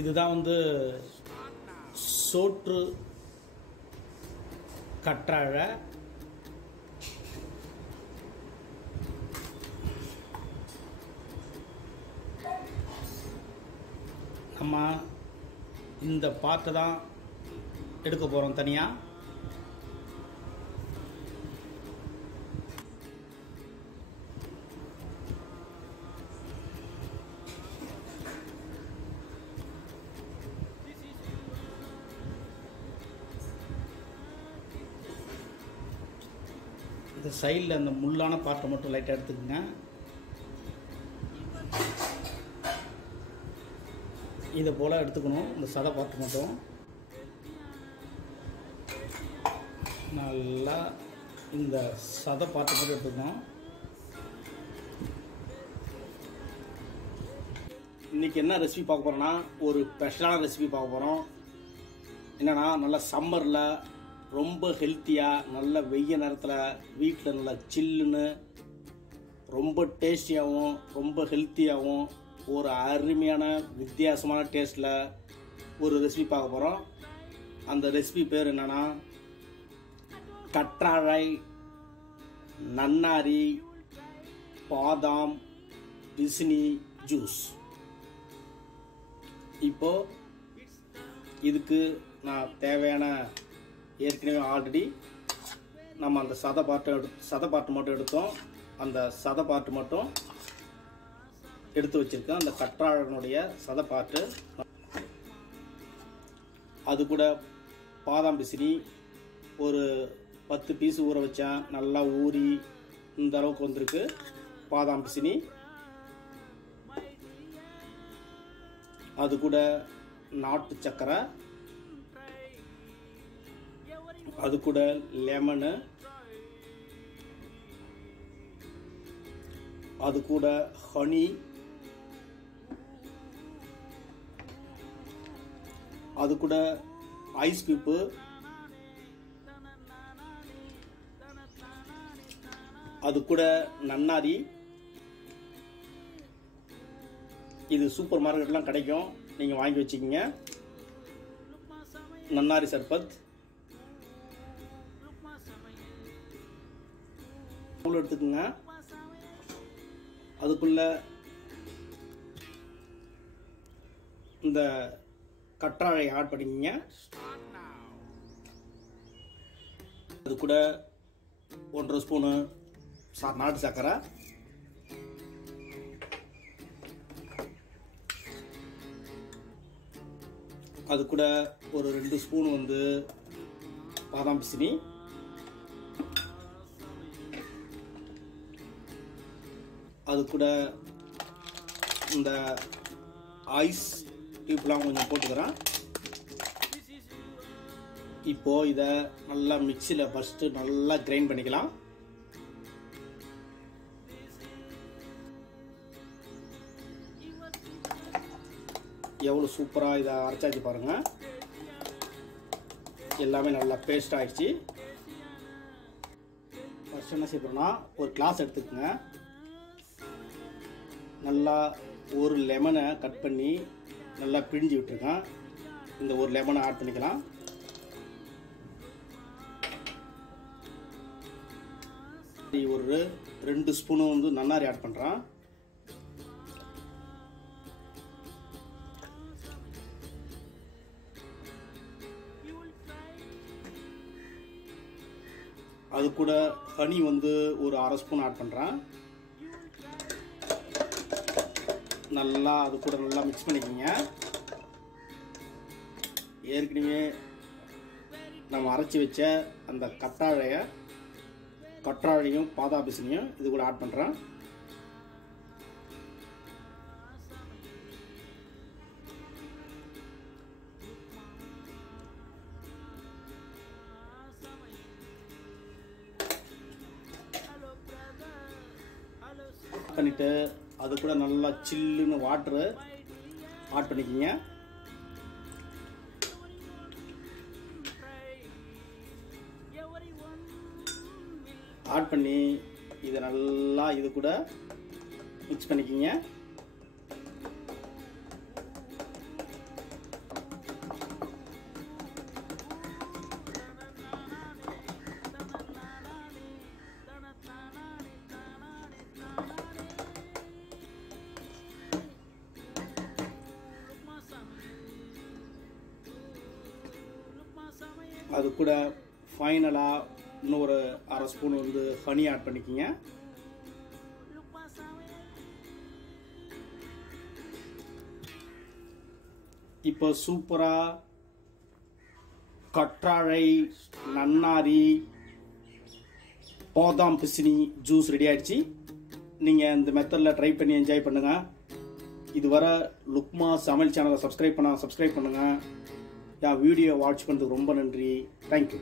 இதுதான் வந்து சோற்று கற்றாழை. நம்ம இந்த பார்ட்டை தான் எடுக்க போகிறோம் தனியாக. இந்த சைடில் அந்த முள்ளான பார்ட்டை மட்டும் லைட்டாக எடுத்துக்கோங்க. இதை போல் எடுத்துக்கணும். இந்த சதை பார்ட்டு மட்டும் நல்லா இந்த சதை பார்ட்டு மட்டும் எடுத்துக்கணும். இன்றைக்கி என்ன ரெசிபி பார்க்க போகிறோன்னா, ஒரு ஸ்பெஷலான ரெசிபி பார்க்க போகிறோம். என்னென்னா, நல்லா சம்மரில் ரொம்ப ஹெல்த்தியாக, நல்ல வெய்ய நேரத்தில் வீட்டில் நல்லா சில்லுன்னு, ரொம்ப டேஸ்டியாகவும் ரொம்ப ஹெல்த்தியாகவும், ஒரு அருமையான வித்தியாசமான டேஸ்ட்டில் ஒரு ரெசிபி பார்க்க போகிறோம். அந்த ரெசிபி பேர் என்னென்னா, கற்றாழை நன்னாரி பாதாம் பிசினி ஜூஸ். இப்போது இதுக்கு நான் தேவையான, ஏற்கனவே ஆல்ரெடி நம்ம அந்த சதை பார்ட்டு மட்டும் எடுத்தோம். அந்த சதை பார்ட்டு மட்டும் எடுத்து வச்சுருக்கேன். அந்த கற்றாழனுடைய சதை பார்ட்டு, அது கூட பாதாம் பிசினி ஒரு 10 பீஸ் ஊற வச்சேன். நல்லா ஊறி இந்த அளவுக்கு வந்திருக்கு பாதாம் பிசினி. அது கூட நாட்டு சக்கரை, அது கூட லெமனு, அது கூட ஹனி, அது கூட ஐஸ் கியூப்பு, அது கூட நன்னாரி. இது சூப்பர் மார்க்கெட்லாம் கிடைக்கும், நீங்கள் வாங்கி வச்சுக்கிங்க. நன்னாரி சர்பத் எடுத்துக்கோங்க. அதுக்குள்ள இந்த கற்றாழை ஆட் பண்ணிக்கங்க. அது கூட 1.5 ஸ்பூனு நாட்டு சர்க்கரை, அது கூட ஒரு 2 ஸ்பூன் வந்து பாதாம் பிசினி, அது கூட இந்த ஐஸ் டியூப்லாம் கொஞ்சம் போட்டுக்கிறேன். இப்போது இதை நல்லா மிக்சியில் ஃபஸ்ட்டு நல்லா கிரைண்ட் பண்ணிக்கலாம். எவ்வளோ சூப்பராக இதை அரைச்சாச்சு பாருங்கள். எல்லாமே நல்லா பேஸ்ட் ஆகிடுச்சு. ஃபஸ்ட் என்ன செய்யணும்னா, ஒரு கிளாஸ் எடுத்துக்கோங்க. நல்லா ஒரு லெமனை கட் பண்ணி நல்லா பிழிஞ்சு விட்டுருக்கேன். இந்த ஒரு லெமனை ஆட் பண்ணிக்கலாம். ஒரு 2 ஸ்பூனு வந்து நன்னாரி ஆட் பண்ணுறேன். அது கூட ஹனி வந்து ஒரு 1/2 ஸ்பூன் ஆட் பண்ணுறேன். நல்லா அது கூட நல்லா மிக்ஸ் பண்ணிக்கோங்க. ஏற்கனவே நம்ம அரைச்சி வச்ச அந்த கற்றாழையும் பாதாம் பிசினியும் இது கூட ஆட் பண்ணுறேன். பண்ணிட்டு அது கூட நல்லா சில்லுன்னு வாட்டரு ஆட் பண்ணிக்கிங்க. ஆட் பண்ணி இதை நல்லா இது கூட மிக்ஸ் பண்ணிக்கிங்க. அது கூட ஃபைனலாக இன்னும் ஒரு அரை ஸ்பூன் வந்து ஹனி ஆட் பண்ணிக்கிங்க. இப்போ சூப்பராக கற்றாழை நன்னாரி பாதாம் பிசினி ஜூஸ் ரெடி ஆயிடுச்சு. நீங்கள் இந்த மெத்தடில் ட்ரை பண்ணி என்ஜாய் பண்ணுங்கள். இதுவரை லுக்மா சமையல் சேனலை சப்ஸ்கிரைப் பண்ணுங்கள். என் வீடியோ வாட்ச் பண்ணுறதுக்கு ரொம்ப நன்றி. தேங்க்யூ.